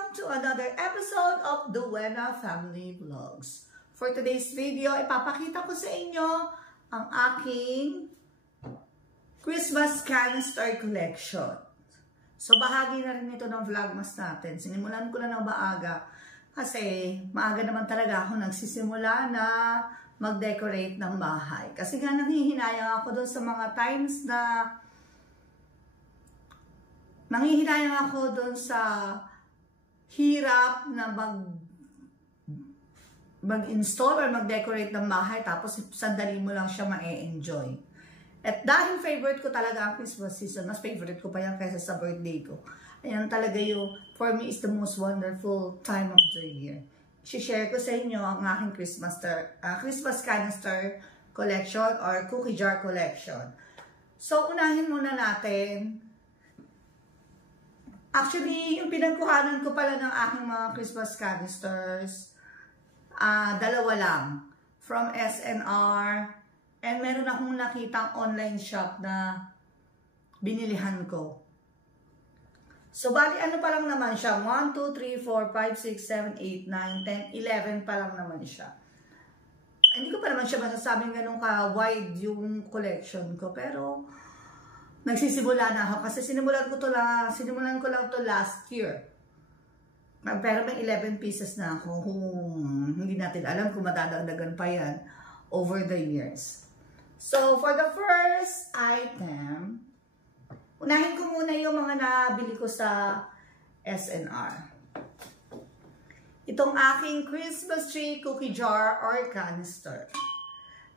Welcome to another episode of Duena Family Vlogs. For today's video, ipapakita ko sa inyo ang aking Christmas canister collection. So, bahagi na rin ito ng vlogmas natin. Sinimulan ko na ng maaga kasi maaga naman talaga ako nagsisimula na mag-decorate ng bahay. Kasi nga nanghihinayang ako doon sa mga times na hirap na mag-install or mag-decorate ng bahay tapos sandali mo lang siya ma-enjoy. At dahil favorite ko talaga ang Christmas season, mas favorite ko pa yan kaysa sa birthday ko. Ayan talaga yung, for me, is the most wonderful time of the year. I-share ko sa inyo ang aking Christmas canister collection or cookie jar collection. So, unahin muna natin. Actually, yung pinagkuhanan ko pala ng aking mga Christmas canisters, dalawa lang. From SNR. And meron akong nakitang online shop na binilihan ko. So, bali ano pa lang naman siya? 1, 2, 3, 4, 5, 6, 7, 8, 9, 10, 11 pa lang naman siya. Hindi ko pa naman siya masasabing ganun ka-wide yung collection ko. Pero, nagsisimula na ako. Kasi sinimulan ko lang to last year. Pero may 11 pieces na ako. Hindi natin alam kung madadagdagan pa yan over the years. So, for the first item, unahin ko muna yung mga nabili ko sa SNR. Itong aking Christmas tree cookie jar or canister.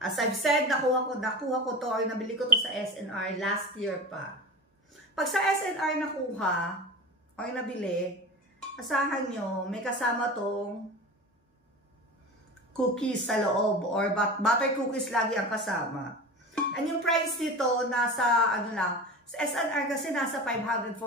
As I've said, nakuha ko to or nabili ko to sa SNR last year pa. Pag sa SNR nakuha or nabili, asahan nyo, may kasama tong cookies sa loob or butter cookies lagi ang kasama. And yung price dito nasa ano lang, sa SNR kasi nasa 549,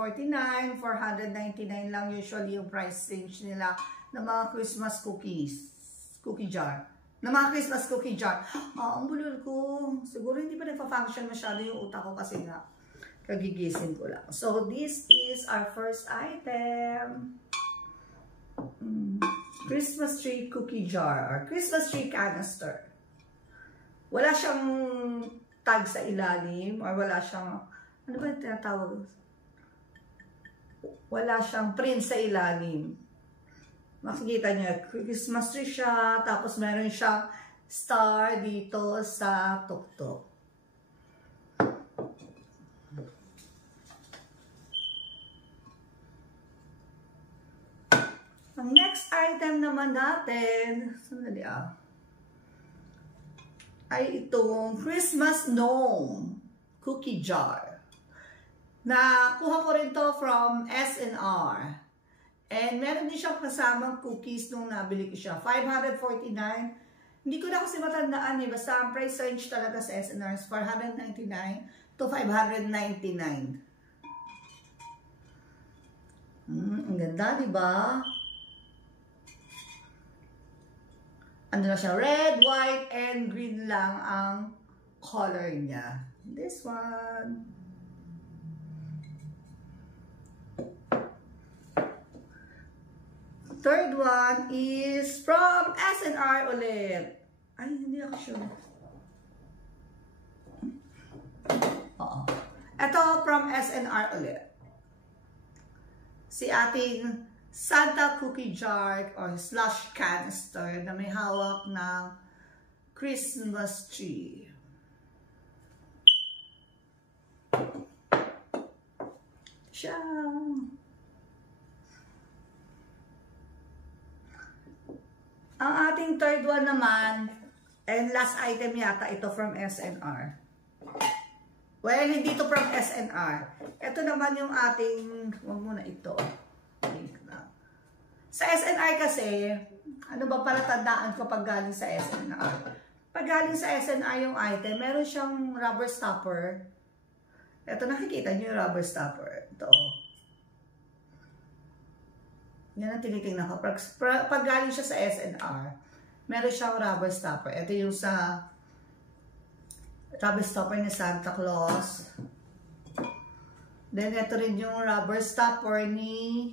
499 lang usually yung price range nila ng mga Christmas cookie jar. Ng mga Christmas cookie jar. Ang bulol ko. Siguro hindi pa nagpa-function masyado yung utak ko kasi nga kagigising ko lang. So this is our first item. Christmas tree cookie jar or Christmas tree canister. Wala siyang tag sa ilalim or wala siyang, ano ba yung tinatawag? Wala siyang print sa ilalim. Makikita niyo, Christmas tree siya, tapos meron siyang star dito sa tuktok. Ang next item naman natin, sandali ay itong Christmas gnome cookie jar. Nakuha ko rin to from SNR. And meron din siyang kasamang cookies nung nabili ko siya. 549. Hindi ko na kasi matandaan eh. Basta ang price range talaga sa SNR is 499 to 599. Ang ganda, diba? Ano na siya, red, white, and green lang ang color niya. This one. Third one is from SNR ulit. Ay, hindi ako sure. Oo. Ito from SNR ulit. Si ating Santa cookie jar or slush canister na may hawak ng Christmas tree. Siya. Ang ating third one naman, and last item yata ito from SNR. Well, hindi ito from SNR. Ito naman yung ating, wag muna ito. Sa SNR kasi, ano ba pala tandaan ko pag galing sa SNR? Pag galing sa SNR yung item, meron siyang rubber stopper. Ito, nakikita niyo yung rubber stopper. Ito. Yan ang tinitingnan ko. Pag galing siya sa SNR, meron siyang rubber stopper. Ito yung sa rubber stopper ni Santa Claus. Then, ito rin yung rubber stopper ni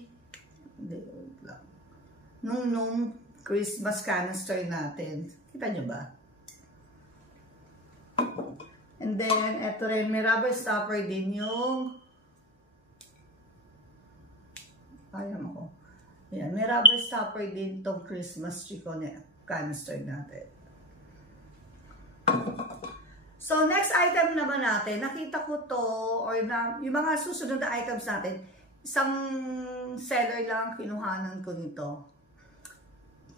nung Christmas canister natin. Kita nyo ba? And then, eto rin, may rubber stopper din yung ayaw ko. Ayan, may rubber stopper din itong Christmas chicken canister natin. So, next item naman natin, nakita ko to, or yung mga susunod na items natin, isang seller lang kinuhanan ko nito.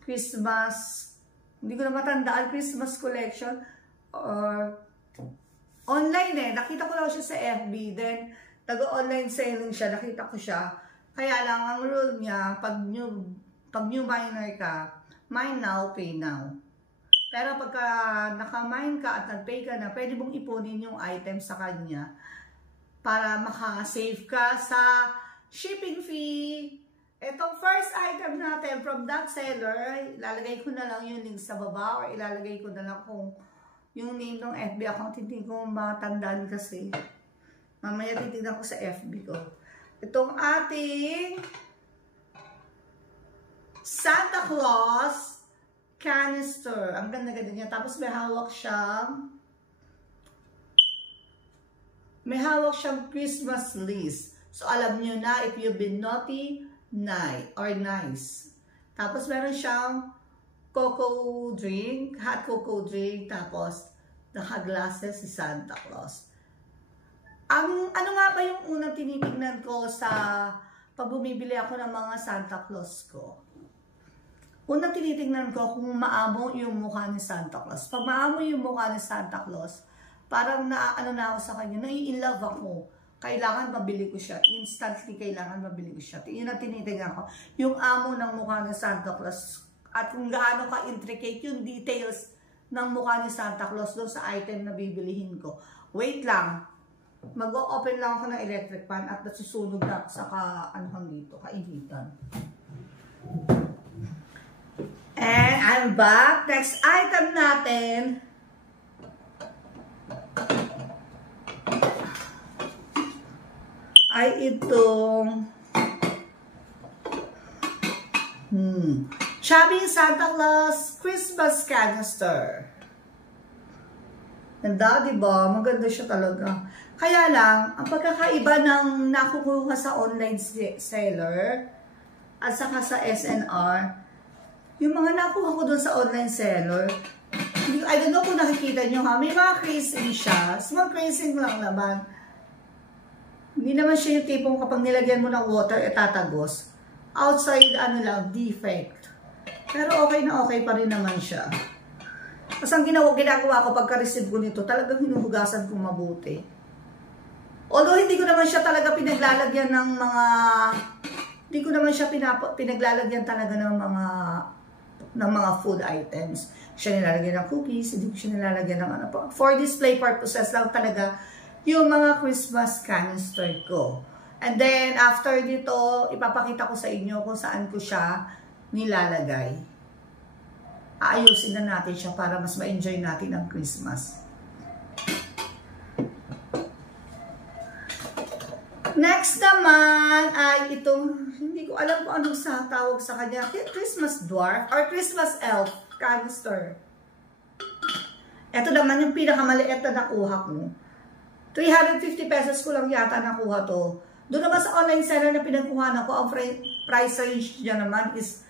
Christmas, hindi ko na matandaan, Christmas collection, or online nakita ko lang siya sa FB, then taga-online selling siya, nakita ko siya. Kaya lang, ang rule niya, pag new miner ka, mine now, pay now. Pero pagka naka-mine ka at nag-pay ka na, pwede mong ipunin yung item sa kanya para maka-save ka sa shipping fee. Itong first item natin from that seller, ilalagay ko na lang yung link sa baba or ilalagay ko na lang kung yung name ng FB account, hindi ko matandaan kasi. Mamaya titignan ko sa FB ko. Itong ating Santa Claus canister. Ang ganda-ganda niya. Tapos may hawak siyang Christmas list. So alam niyo na if you've been naughty, nice. Tapos meron siyang cocoa drink, hot cocoa drink. Tapos naka-glasses si Santa Claus. Ano nga ba yung unang tinitingnan ko sa pag bumibili ako ng mga Santa Claus ko? Unang tinitingnan ko kung maamo yung mukha ni Santa Claus. Pag maamo yung mukha ni Santa Claus, parang naano na ako sa kanya, nai-inlove ako. Kailangan mabili ko siya. Instantly kailangan mabili ko siya. Yun ang tinitingnan ko. Yung amo ng mukha ni Santa Claus at kung gaano ka-intricate yung details ng mukha ni Santa Claus doon sa item na bibilihin ko. Wait lang. Mag-o-open lang ako ng electric fan at nasusunog na ako sa kainitan. And I'm back. Next item natin ay itong Chubby Santa Claus Christmas canister. Ganda, diba? Maganda siya talaga. Kaya lang, ang pagkakaiba ng nakukuha sa online seller at saka sa SNR, yung mga nakuha ko doon sa online seller, I don't know kung nakikita nyo ha, may mga creasing siya. Small creasing lang naman. Hindi naman siya yung tipong kapag nilagyan mo ng water, itatagos. Outside, defect. Pero okay na okay pa rin naman siya. Tapos ang ginagawa ko pagka-receive ko nito, talagang hinuhugasan ko mabuti. Although hindi ko naman siya talaga pinaglalagyan ng mga, hindi ko naman siya pinaglalagyan talaga ng mga food items. Siya nilalagyan ng cookies, hindi ko siya nilalagyan ng for display purposes lang talaga yung mga Christmas canister ko. And then, after dito, ipapakita ko sa inyo kung saan ko siya nilalagay. Aayusin na natin siya para mas ma-enjoy natin ang Christmas. Next naman ay itong, hindi ko alam kung anong tawag sa kanya, Christmas dwarf or Christmas elf canister. Ito naman yung pinakamaliit na nakuha ko. 350 pesos ko lang yata nakuha to. Doon naman sa online seller na pinagkuhanan ko, ang price range niya naman is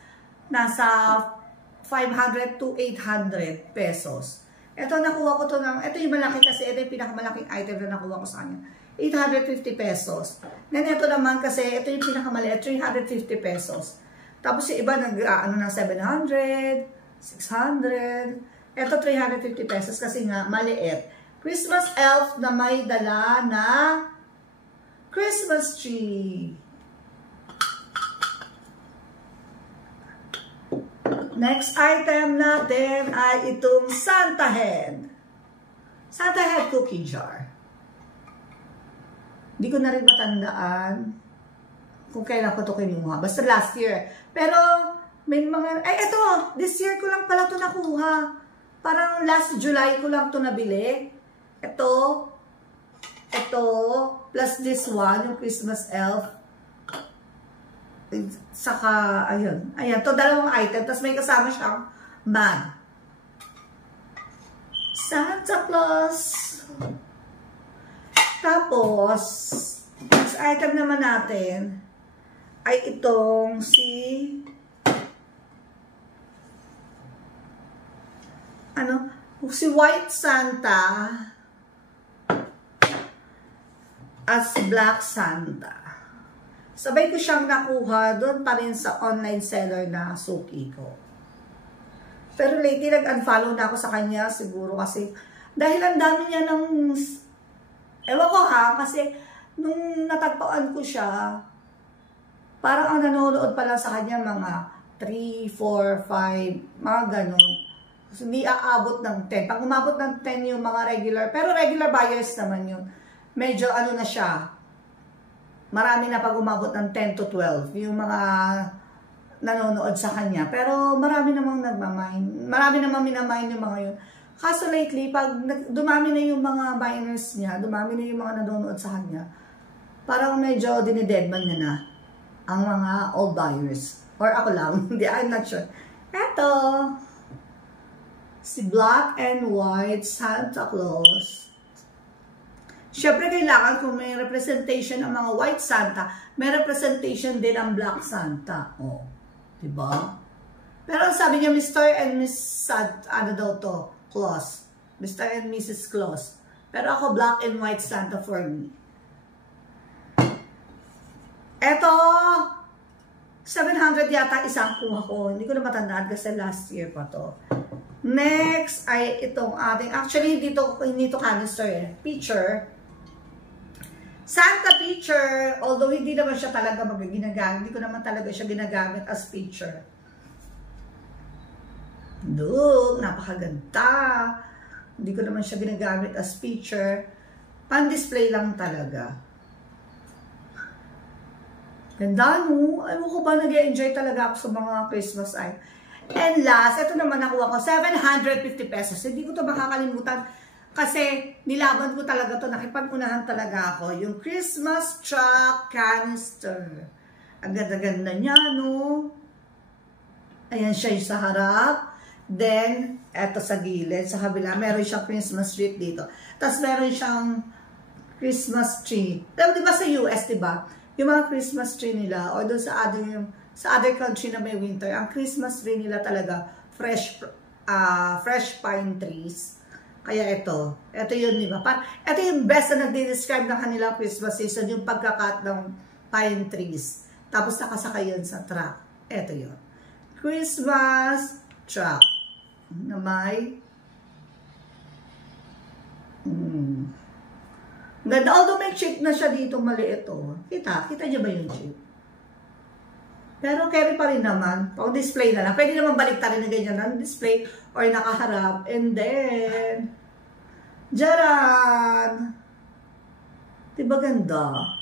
nasa 500 to 800 pesos. Ito nakuha ko to ito yung malaki kasi ito yung pinakamalaking item na nakuha ko sa kanya. 850 pesos. Then ito naman kasi ito yung pinakamaliit, 350 pesos. Tapos yung iba ng 700, 600. Ito 350 pesos kasi nga maliit. Christmas elf na may dala na Christmas tree. Next item natin ay itong Santa head. Santa head cookie jar. Hindi ko na rin matandaan kung kailan ko ito kinuha. Basta last year. Pero may mga, ito, this year ko lang pala ito nakuha. Parang last July ko lang ito nabili. Ito, plus this one, yung Christmas elf. Saka, ayun. Ayan, to dalawang item. Tapos may kasama siyang bag. Santa Claus. Tapos, next item naman natin ay itong si White Santa as Black Santa. Sabay ko siyang nakuha doon pa rin sa online seller na suki ko. Pero lately, nag-unfollow na ako sa kanya siguro kasi dahil ang dami niya ng ewan ko ha, kasi nung natagpuan ko siya, parang ang nanonood pa lang sa kanya mga 3, 4, 5, mga ganon. So, hindi aabot ng 10. Pag umabot ng 10 yung mga regular, pero regular buyers naman yun. Medyo ano na siya, marami na pag umabot ng 10 to 12, yung mga nanonood sa kanya. Pero marami namang nagmamind. Marami namang minamind yung mga yun. Kaso lately, pag dumami na yung mga buyers niya, dumami na yung mga nanonood sa kanya, parang medyo dinidedman niya na ang mga old buyers. Or ako lang. Hindi, I'm not sure. Eto, si Black and White Santa Claus. Siyempre, kailangan kung may representation ng mga White Santa, may representation din ang Black Santa. Oh, diba? Pero sabi niya, Mr. and Miss, ano daw to? Claus. Mr. and Mrs. Claus. Pero ako, Black and White Santa for me. Eto, 700 yata isang kuha ko. Hindi ko na matandaan kasi last year pa to. Next ay itong ating, actually hindi to canister eh. Pitcher. Santa pitcher. Although hindi naman siya talaga ginagamit. Hindi ko naman talaga siya ginagamit as pitcher. Look, napakaganda. Hindi ko naman siya ginagamit as pitcher. Pan-display lang talaga. Ganda, no? Ayaw ko ba nag-enjoy talaga ako sa mga Christmas item. And last, ito naman nakuha ko, 750 pesos. Hindi ko to makakalimutan kasi nilaban ko talaga to. Nakipag-unahan talaga ako. Yung Christmas truck canister. Ang ganda-ganda niya, no? Ayan siya yung sa harap. Then, eto sa gilid, sa kabila, meron siyang Christmas tree dito. Tapos meron siyang Christmas tree. Diba sa US, diba? Yung mga Christmas tree nila, o doon sa other country na may winter, ang Christmas tree nila talaga, fresh pine trees. Kaya ito yun, di ba? Ito yung best na nagde-describe ng kanilang Christmas season, yung pagkakat ng pine trees. Tapos nakasakay yun sa truck. Ito yun. Christmas truck. Na may ganda. Although may chip na siya dito, maliit o. Kita niyo ba yung chip? Pero carry pa rin naman. Pang display na lang. Pwede naman baliktarin na ganyan na display or nakaharap. And then, jaran! Diba ganda?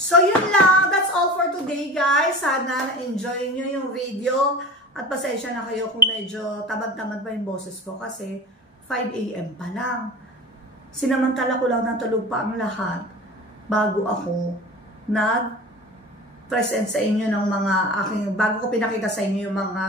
So, yun lang. That's all for today, guys. Sana na-enjoy nyo yung video. At pasensya na kayo kung medyo tamad-tamad pa yung boses ko kasi 5 AM pa lang. Sinamantala ko lang natulog pa ang lahat bago ako nag-present sa inyo ng mga bago ko pinakita sa inyo yung mga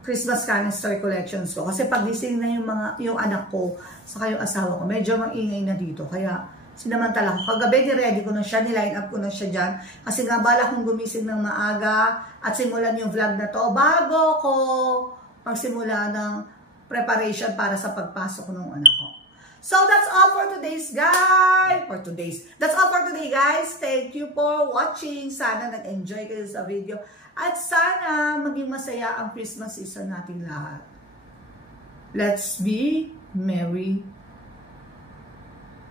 Christmas canister collections ko. Kasi pagising na yung anak ko saka yung asawa ko, medyo maingay na dito. Kaya sinamantala ko. Kagabi, ready ko na siya, niline up ko na siya dyan. Kasi nga, bala kong gumising ng maaga at simulan yung vlog na to bago ko magsimula ng preparation para sa pagpasok ng anak ko. So, that's all for today's guys. That's all for today, guys. Thank you for watching. Sana nag-enjoy kayo sa video. At sana maging masaya ang Christmas season natin lahat. Let's be merry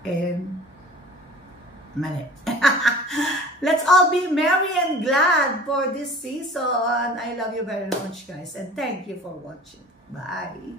and let's all be merry and glad for this season. I love you very much, guys, and thank you for watching. Bye.